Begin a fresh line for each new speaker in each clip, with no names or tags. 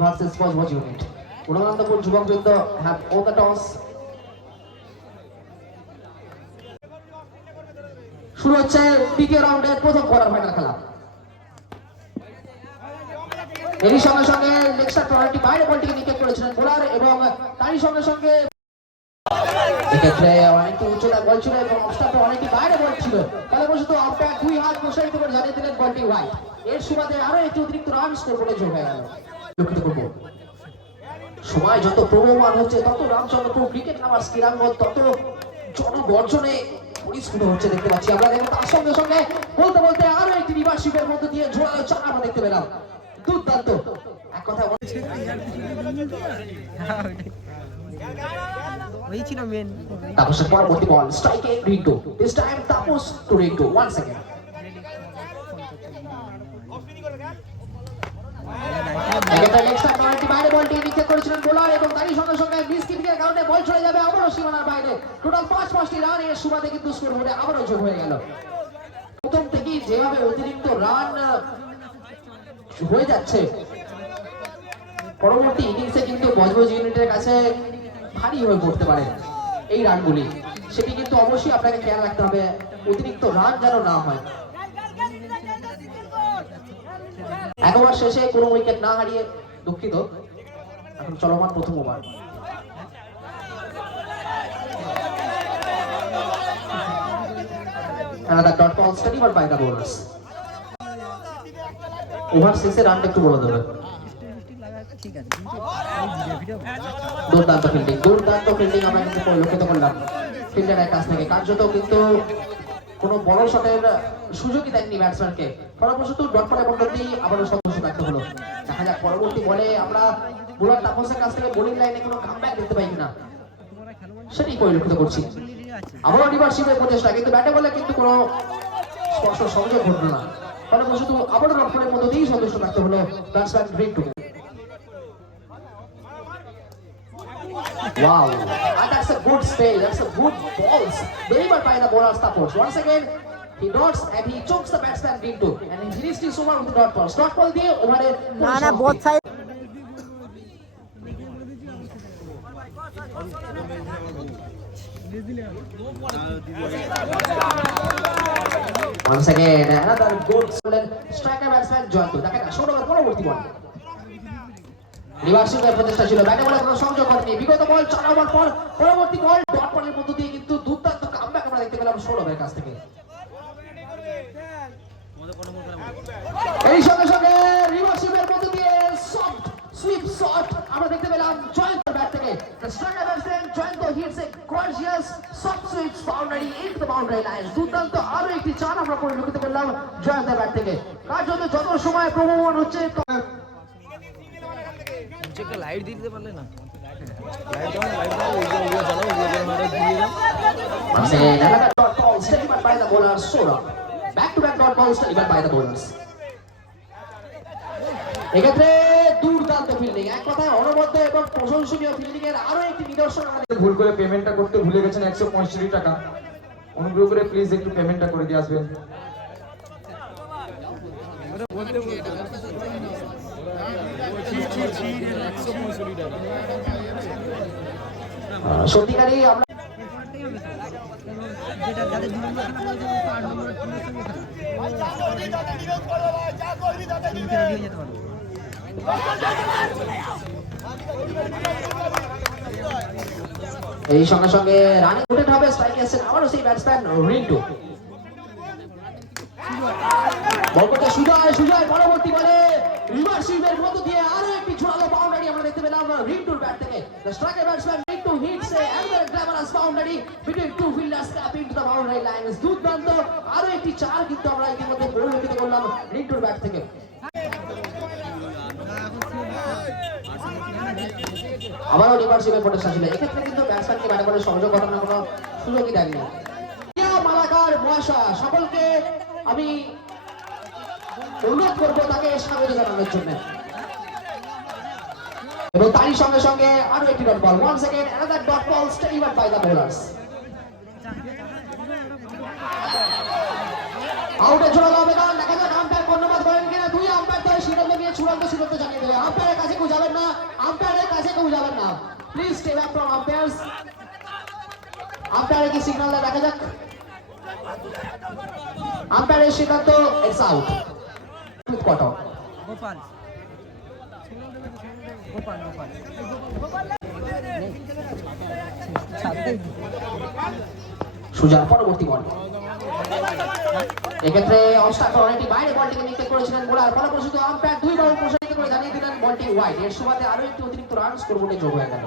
Versus Budge Budge unit উননন্দপুর যুবকবৃন্দ have O the toss শুরু হচ্ছে দ্বিতীয় রাউন্ডের প্রথম কোয়ার্টার ফাইনাল খেলা। এরই সঙ্গে সঙ্গে নেক্সট টর্নামেন্টটি বাইরে বলটিকে নিক্ষেপ করেছিলেন বোলার এবং তারই সঙ্গে সঙ্গে এক্ষেত্রে অনেকটি উচ্চতা বল ছিল এবং অবস্থাতে অনেকটি বাইরে বল ছিল। ফলে বসত আম্পায়ার দুই হাত প্রসারিত করে জানিয়ে দিলেন বলটি হোয়াইট এর সুবাদে আরও একটি অতিরিক্ত রান স্কোর করে যোগ হয়ে গেল। দুঃখিত করব। সময় যত প্রবহমান হচ্ছে তত রামচন্দ্রপুর ক্রিকেট লাভার্স ক্রীড়াঙ্গন তত জনগর্জনে পরিস্ফুট হচ্ছে দেখতে পাচ্ছি আমরা। এবং তার সঙ্গে সঙ্গে বলতে বলতে আরও একটি রিভার্সিপের মধ্যে দিয়ে জোড়ালো চার আমরা দেখতে পেলাম। দুর্দান্ত। এক কথায়
ওই ছিল মেন
তাপসের পরবর্তী বল স্ট্রাইকে Rintu this time Tapas to Rintu one second পরবর্তী ইনিংসে কিন্তু বজবজ ইউনিটের কাছে ভারী হয়ে পড়তে পারে এই রানগুলি সেটি কিন্তু অবশ্যই আপনাকে খেয়াল রাখতে হবে, অতিরিক্ত রান যেন না হয়। এক ওভার শেষে কোনো উইকেট না হারিয়ে দুঃখিত। এখন চলমান প্রথম over Another dot ball delivered by the bowlers. Over শেষে রানটা একটু বলে দেবে। দুর্দান্ত ফিল্ডিং দুর্দান্ত ফিল্ডিং আমরা কিন্তু পরিলক্ষিত করলাম। ফিল্ডারের কাছ থেকে কার্যত কিন্তু কোনো বড় শটের সুযোগই দেননি ব্যাটসম্যানকে ফলপ্রসূত ডট পরের মধ্যে আবারও সদস্য রাখতে হলো। দেখা যাক, পরবর্তী বলে আমরা বোলার তাপসের কাছ থেকে বোলিং লাইনে কোনো কামব্যাক দেখতে পাই কিনা। সেটাই পরিলক্ষিত করছি। আবারও রিভার্সিপের প্রচেষ্টা, কিন্তু ব্যাটে বলে কিন্তু কোনো স্পষ্ট সংযোগ ঘটলো না। ফলপ্রসূত আবারও ডট পরের মধ্যে দিয়েই সদস্য রাখতে হলো ব্যাটসম্যান গ্রিক টু Wow, and that's a good spell. That's a good balls delivered by the bowler Tapos. Once again, he dots and he chokes the batsman into and he finished his over with the dot balls. Dot ball দিয়ে ওভারে
না না both side
Once again, another good striker batsman Jayanta দেখেন না ষোলো পরবর্তী বল রিভার্সিংয়ের প্রচেষ্টা ছিল। ব্যাটে বলে কোনো সংযোগ করেনি। বিগত বল ওভার পর পরবর্তী বল ডট বলের মধ্য দিয়ে কিন্তু দুর্দান্ত কামব্যাক আমরা দেখতে পেলাম সৌরভের কাছ থেকে। এই সঙ্গে সঙ্গে রিভার্সিংয়ের মধ্য দিয়ে সফট সুইপ শট আমরা দেখতে পেলাম জয়ন্ত ব্যাট থেকে। Jayanta hits a gorgeous soft sweep boundary into the boundary line দুর্দান্ত আরও একটি চার আমরা পরিলক্ষিত করলাম জয়ন্তের ব্যাট থেকে। কার্যত যত সময় প্রবহমান হচ্ছে
লাইট দিতে পারলে না.
এক্ষেত্রে এক কথায় অনবদ্য এবং প্রশংসনীয় ফিল্ডিং এর আরও একটি আমাদের
ভুল করে পেমেন্টটা করতে ভুলে গেছেন একশো পঁয়ষট্টি টাকা। অনুগ্রহ করে প্লিজ একটু পেমেন্টটা করে দিয়ে আসবেন।
এই সঙ্গে সঙ্গে রানিং উঠে হবে স্ট্রাইকে আসছেন আবারও সেই ব্যাটসম্যান রিন্টু। বল সুজয় সুজয় পরবর্তী ব্যাট থেকে the striker batsman Rintu hits a another glamorous boundary between two fielders capping to the boundary line দুর্দান্ত। আরও একটি চার কিন্তু আমরা ইতিমধ্যে পরিলক্ষিত করলাম রিন্টুর ব্যাট থেকে। আবারও রিভার্সিভের প্রচেষ্টা ছিল এক্ষেত্রে কিন্তু ব্যাটসম্যানকে ব্যাটে বলে সংযোগ ঘটানোর কোনো সুযোগই দেয়নি। মালাকার মহাশয়, সকলকে আমি অনুরোধ করব তাকে স্বাগত জানানোর জন্য। এবং তারই সঙ্গে সঙ্গে আরও একটি dot ball. One second another dot ball delivered by the bowlers আউটে জোড়ালো আবেদন দেখা যাক আম্পায়ার ধন্যবাদ করেন কিনা। দুই আম্পায়ার তাই সিদ্ধান্ত নিয়ে চূড়ান্ত সিদ্ধান্ত জানিয়ে দেবে আম্পায়ারের কাছে কেউ যাবেন না। আম্পায়ারের কাছে কেউ যাবেন না। Please stay back from umpires আম্পায়ারের কি সিগন্যাল দেখা যাক। আম্পায়ারের সিদ্ধান্ত it's out caught
Gopal. Gopal Gopal.
সুজার পরবর্তী বল। এক্ষেত্রে অস্টার অনেকটি বাইরে বলটিকে নিক্ষেপ করেছিলেন বোলার। ফলপ্রসূত আম্পায়ার দুই বল প্রসারিত করে জানিয়ে দিলেন বলটি ওয়াইড এর সুবাদে আরও একটি অতিরিক্ত রান স্কোরবোর্ডে যোগ হয়ে গেল।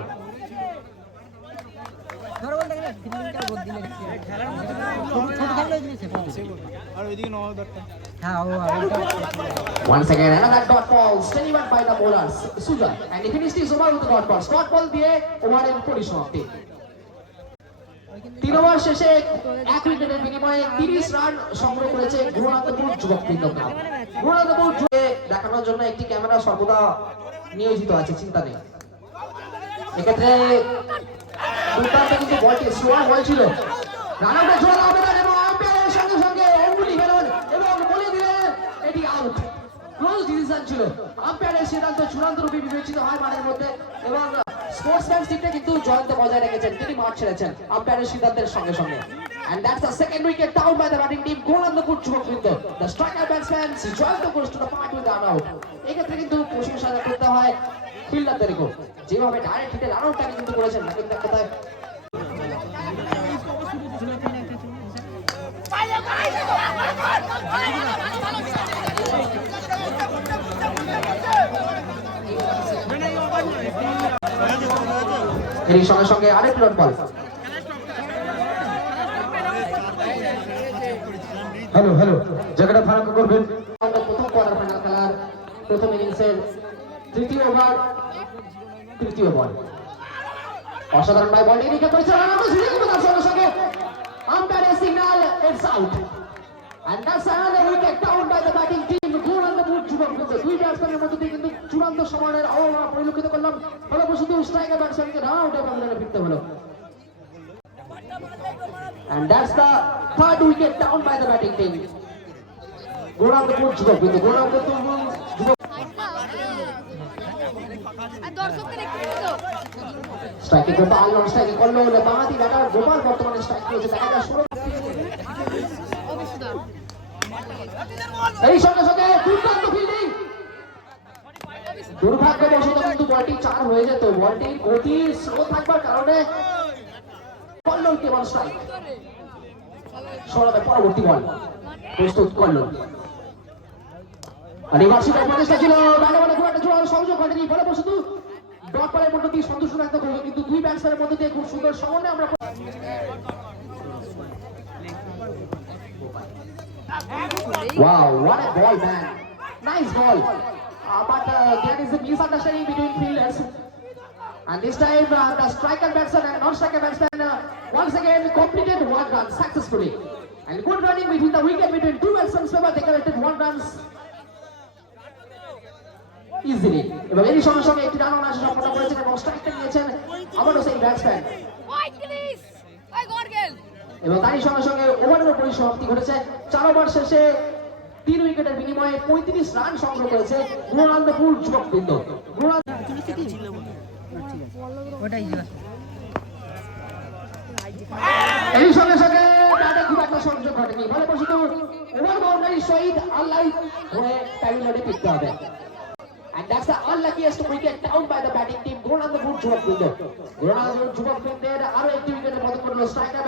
আর ওইদিকে নয় দরকার
Once again, another dot ball delivered by the bowlers, Sujan. And he finished his over with the dot ball. Spot ball দিয়ে ওভারের পরিসমাপ্তি তিন ওভার শেষে এক উইকেটের বিনিময়ে তিরিশ রান সংগ্রহ করেছে গুরুনাথপুর যুবক বৃন্দ ক্লাব গুরুনাথপুর দেখানোর জন্য একটি ক্যামেরা সর্বদা নিয়োজিত আছে চিন্তা নেই এক্ষেত্রে দুর্দান্ত কিন্তু বলটি স্লোয়ার বল ছিল রান জোর আবেদন এবং ক্লোজ ডিসিশন ছিল আম্পায়ারের সিদ্ধান্ত চূড়ান্ত রূপে বিবেচিত হয় মাঠের মধ্যে এবং স্পোর্টসম্যানশিপটা কিন্তু জয়ন্ত বজায় রেখেছেন তিনি মাঠ ছেড়েছেন আম্পায়ারের সিদ্ধান্তের সঙ্গে সঙ্গে And that's the second wicket down by the batting team. গোলন্দপুর যুবকবৃন্দ The striker batsman Jayanta goes to the park with the out. এক্ষেত্রে কিন্তু প্রশংসা করতে হয় ফিল্ডারদেরকেও যেভাবে ডাইরেক্ট হিটে রান আউটটাকে কিন্তু করেছেন না কিন্তু এক কথায় এরই সঙ্গে সঙ্গে আরেক ডট বল
হ্যালো হ্যালো জায়গাটা ফারাক্কা করবেন।
প্রথম ফাইনাল খেলার প্রথম ইনিংসের তৃতীয় ওভার তৃতীয় বল অসাধারণ ভাই বলটি নিক্ষেপ করেছে রান সঙ্গে সঙ্গে আম্পায়ারের signal it's out And that's another wicket down by the batting। দুই ব্যাটসম্যানের মধ্যে কিন্তু চূড়ান্ত সময়ের অবমাননা পরিলক্ষিত করলাম। ফলপ্রসূত স্ট্রাইকার ব্যাটসম্যানকে রান আউটে ব্যবধানে ফিরতে হলো। And that's the third wicket down by the batting team. যুবক বৃন্দ। গোলন্দপুর যুবক
আর দর্শককে দেখতে পাচ্ছ
স্ট্রাইকে গোপাল নন স্ট্রাইকে করল বাঁহাতি ব্যাটার গোপাল বর্তমানে স্ট্রাইক করেছে, দেখা যায় ষোলো এই সঙ্গে সঙ্গে দুর্দান্ত ফিল্ডিং দুর্ভাগ্যবশত কিন্তু বলটি চার হয়ে যেত। বলটি গতি স্লো থাকবার কারণে কল্লোল কেবল স্ট্রাইক সৌরভের পরবর্তী বল। সন্তুষ্ট থাকতে কিন্তু দুই ব্যাটসম্যানের মধ্যে খুব সুন্দর সমন্বয় আমরা. Uh, but uh, there is a misunderstanding between fielders. And this time, uh, the striker batsman and non-striker batsman uh, once again completed one run successfully. And good running between the wicket between two batsmen, Weber, they collected one runs easily. এবং এরই সঙ্গে সঙ্গে একটি run অনায়াসে সম্পন্ন করেছেন এবং স্ট্রাইকটা নিয়েছেন আবারও সেই ব্যাটসম্যান এবং তারই সঙ্গে সঙ্গে ওভারের পরিসমাপ্তি ঘটেছে চার ওভার শেষে তিন উইকেটের বিনিময়ে পঁয়ত্রিশ রান সংগ্রহ করেছে গুণানন্দপুর যুবক বৃন্দ। এই সঙ্গে সঙ্গে ব্যাটে খুব একটা সংযোগ ঘটেনি। প্রসিদ্ধ ওভার বাউন্ডারি শহীদ আল্লাহ হয়ে ফিরতে হবে। And that's the unluckiest wicket down by the batting team. আরও একটি উইকেটের মদত করল striker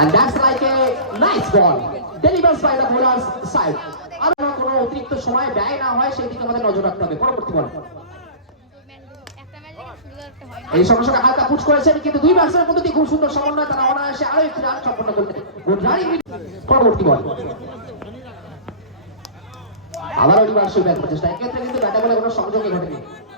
And that's like a nice ball. Delivers by the bowler's side. আর কোনো অতিরিক্ত সময় ব্যয় না হয়, সেই দিকে আমাদের নজর রাখতে হবে। পরবর্তী বল। এই সঙ্গে হালকা পুচ করেছেন, কিন্তু দুই ব্যাটসম্যানের মধ্যে দিয়ে খুব সুন্দর সমন্বয়, তারা অনায়াসে আরও একটি রান সম্পন্ন করতে পরবর্তী বল। আবার রিভার্স ব্যাট প্রচেষ্টা। এক্ষেত্রে কিন্তু ব্যাটে বলে কোনো সংযোগই ঘটেনি।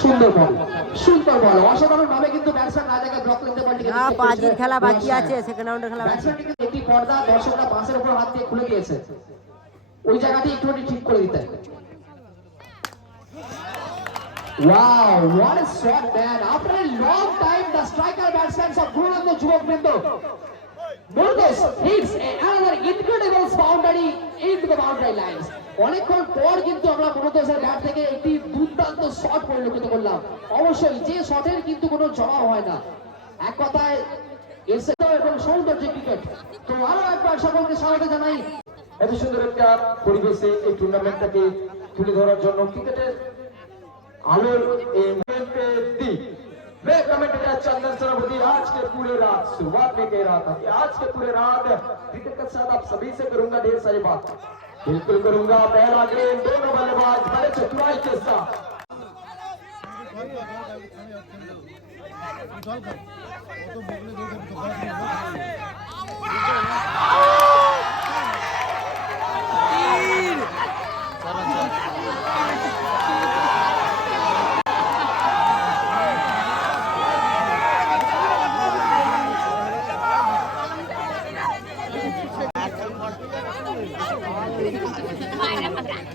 সুন্দর বল সুন্দর বল অসাধারণ ভাবে কিন্তু ব্যাটসম্যান রাজাকে ব্লক বলটিকে
না বাজির খেলা বাকি আছে সেকেন্ড রাউন্ডের খেলা
কিন্তু একটি পর্দা দর্শকরা বাসের উপর হাত দিয়ে খুলে দিয়েছে। ওই জায়গাটি একটুখানি ঠিক করে দিতে Wow, what a shot, man. After a long time, the striker of Juvak hits another incredible boundary in the boundary lines অনেকক্ষণ পর কিন্তু আমরা মূলত ব্যাট থেকে একটি দুর্দান্ত শট পরিলক্ষিত করলাম। অবশ্যই যে শটের কিন্তু কোনো জবাব হয় না। এক কথায় এসেও এবং সৌন্দর্য ক্রিকেট তো আরও একবার সকলকে স্বাগত জানাই।
এত সুন্দর একটা পরিবেশে এই টুর্নামেন্টটাকে তুলে ধরার জন্য ক্রিকেটের আলোর এই দিক। मैं कमेंट किया चंदन सरभूति आज के पूरे रात शुरुआत में कह रहा था कि आज के पूरे रात क्रिकेट के साथ आप सभी से करूँगा ढेर सारी बात। बिल्कुल करूँगा, पहला गेम दोनों बल्लेबाज बड़े चतुराई के साथ।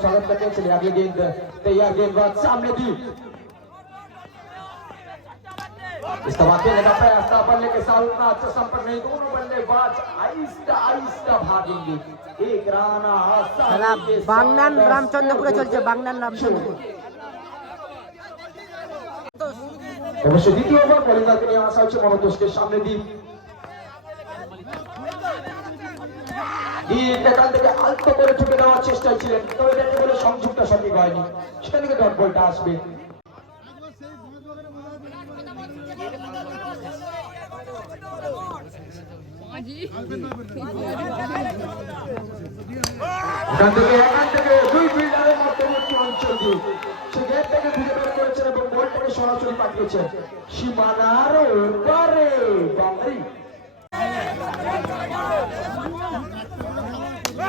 स्वागत करते हैं चलिए आगे गेंद तैयार गेंदबाज सामने दी इस्तेमाल खेलने का प्रयास था बल्ले के साथ उतना अच्छा संपर्क नहीं दोनों बल्लेबाज आहिस्ता आहिस्ता भागेंगे एक राना
খেলা
आसानी के साथ
বাংলান রামচন্দ্রপুরে চলছে বাংলান রামচন্দ্রপুর
অবশ্য দ্বিতীয় ওভার বোলিংকে নিয়ে আসা হচ্ছে মনোতোষকে সামনে দ্বীপ এখান থেকে আলতো করে ঠুকে দেওয়ার চেষ্টায় ছিলেন তবে ব্যাটে বলে সংযুক্ত সঠিক হয়নি। সেখান থেকে ডট বলটা আসবে। এবং বলটাকে সরাসরি পাঠিয়েছেন। সীমানার ওপারে boundary.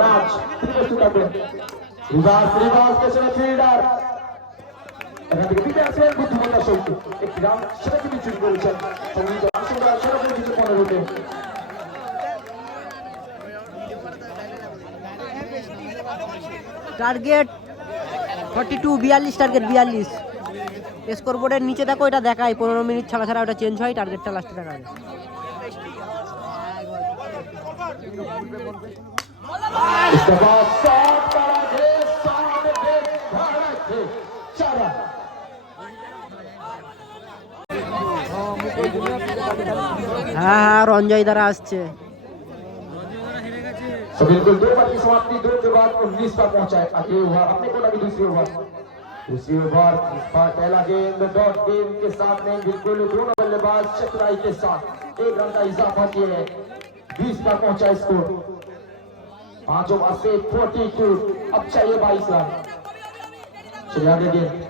Raj
target forty two বিয়াল্লিশ টার্গেট বিয়াল্লিশ। স্কোর বোর্ডের নিচে দেখো এটা দেখায় পনেরো মিনিট ছাড়া ছাড়া ওটা চেঞ্জ হয় টার্গেটটা লাস্টে দেখা যায়
इसके बाद शॉट करा है सामने पे भारत है चार रन
হ্যাঁ হ্যাঁ রঞ্জয় দ্বারা আসছে
तो बिल्कुल दो ओवर की समाप्ति दो के बाद उन्नीस पर पहुंचा है अगले ओवर अपने को लगी दूसरी ओवर दूसरी ओवर बार पहला गेंद डॉट गेम के साथ में बिल्कुल दोनों बल्लेबाज चतुराई के साथ एक रन का इजाफा किए बीस पर पहुँचा स्कोर। पाँच ओवर से फोर्टी टू। अब चाहिए बाईस रन। चलिए गेंद।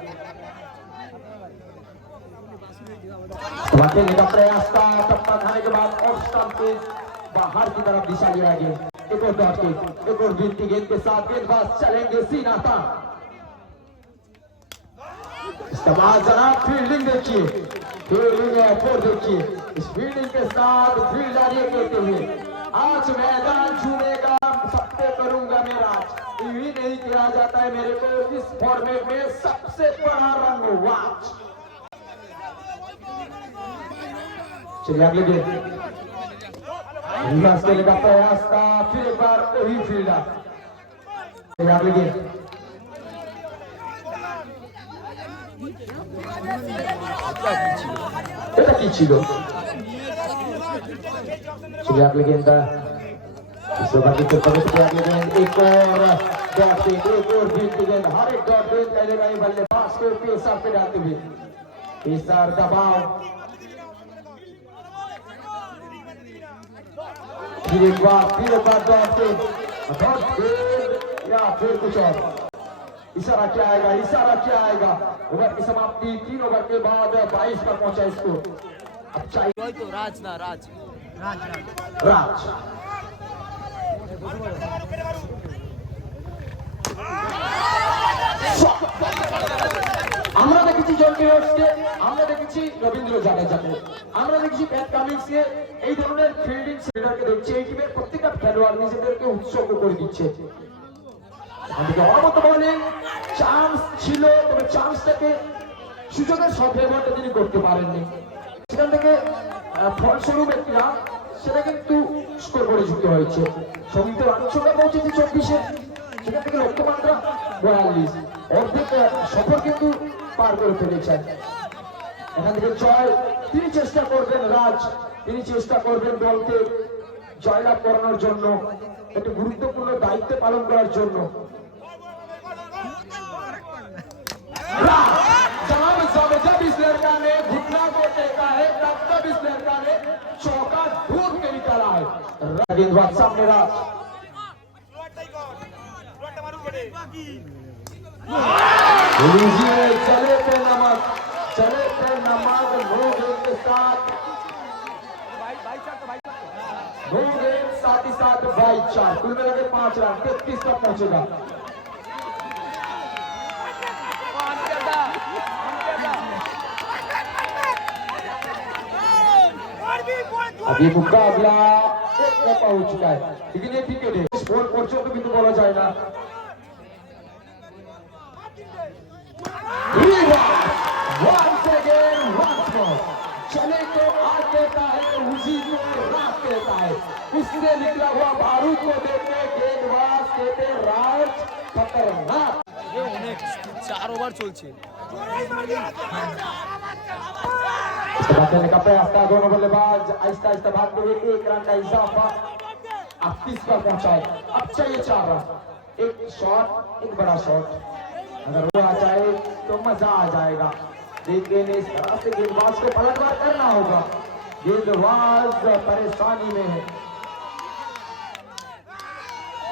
का प्रयास था टप्पा खाने के बाद ऑफ़ स्टंप पे बाहर की तरफ़ दिशा लिया गेंद। एक और डॉट एक और गिनती गेंद के साथ गेंदबाज चलेंगे। सीना था। बाद जनाब फील्डिंग देखिए। फील्डिंग देखिए। इस फील्डिंग के साथ फील्डर ये हुए आज मैदान छूनेगा, सबसे करूँगा मैं यूँ नहीं किया जाता है मेरे को, इस फॉर्मेट में सबसे बड़ा रंग वाच चलिए अगले गेम फिर एक बार वही फील्डर चलिए अगले गेम এটা কি ছিল चलिए अगले गेंद इसके बाद के पकड़ के अगले गेंद एक और डॉट गेंद एक और बीट की गेंद हर एक डॉट गेंद करेगा ये बल्लेबाज को पेसर पे डालते हुए पेसर दबाव फिर एक बार फिर एक बार डॉट गेंद डॉट गेंद या फिर कुछ और इशारा क्या आएगा इशारा क्या आएगा ओवर की समाप्ति तीन ओवर के बाद बाईस पर पहुंचा स्कोर अब चाहिए
হয়তো রাজ না রাজ
রাজ আমরা দেখেছি জন কে আমরা দেখেছি রবীন্দ্র জাদেজাকে আমরা দেখেছি প্যাট কামিংসকে এই ধরনের ফিল্ডিং সিলিন্ডারকে দেখছি এই টিমের প্রত্যেকটা খেলোয়াড় নিজেদেরকে উৎসর্গ করে দিচ্ছে আমাদেরকে অবত বলেন তিনি করতে পারেননি। সেখান থেকে ফলস্বরূপ সেটা কিন্তু যুক্ত হয়েছে পৌঁছেছে চব্বিশে। সেখান থেকে লক্ষ্যমাত্রা বয়াল্লিশ। অর্ধেক সফর কিন্তু পার করে ফেলেছেন। এখান থেকে জয় তিনি চেষ্টা করবেন রাজ। তিনি চেষ্টা করবেন দলকে জয়লাভ করানোর জন্য, একটি গুরুত্বপূর্ণ দায়িত্ব পালন করার জন্য। गेंदबाज सामने राज लीजिए, चले पे नमक चले पे नमक नो के साथ। दो साथ ही साथ बाईस चार। कुल मिला के पाँच रन तैतीस तक पहुंचेगा। ये मुकाबला एक तरफा हो चुका है लेकिन ये क्रिकेट है स्कोर পর্যন্ত কিন্তু বলা যায় না Once again, once more. चले तो आग देता है उसी को रात देता है उससे निकला हुआ बारूद को देखते गेंदबाज कहते राज खतरनाक
এ অনেক চার ওভার চলছে
देने का प्रयास था दोनों बल्लेबाज आहिस्ता आहिस्ता भागते हुए एक रन का इजाफा अब तीस पर पहुँचा है अब चाहिए चार रन एक शॉट एक बड़ा शॉट अगर वो जाए तो मज़ा आ जाएगा लेकिन इस तरह से गेंदबाज को पलटवार करना होगा गेंदबाज परेशानी में है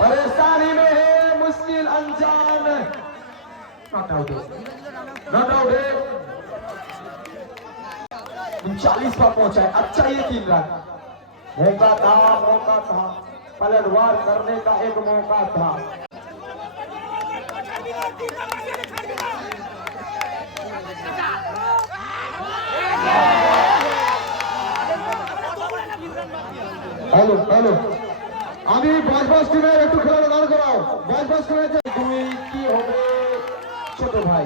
परेशानी में है मुश्किल अंजाम नॉट आउट नॉट आउट उनचालीस पर पहुंचा है अच्छा ये तीन रन मौका था मौका था पलटवार करने का एक मौका था হ্যালো হ্যালো আমি বয়স বয়স টিমের একটু খেলাটা দাঁড় করাও বয়স বয়স টিমের যে দুই কি হবে ছোট ভাই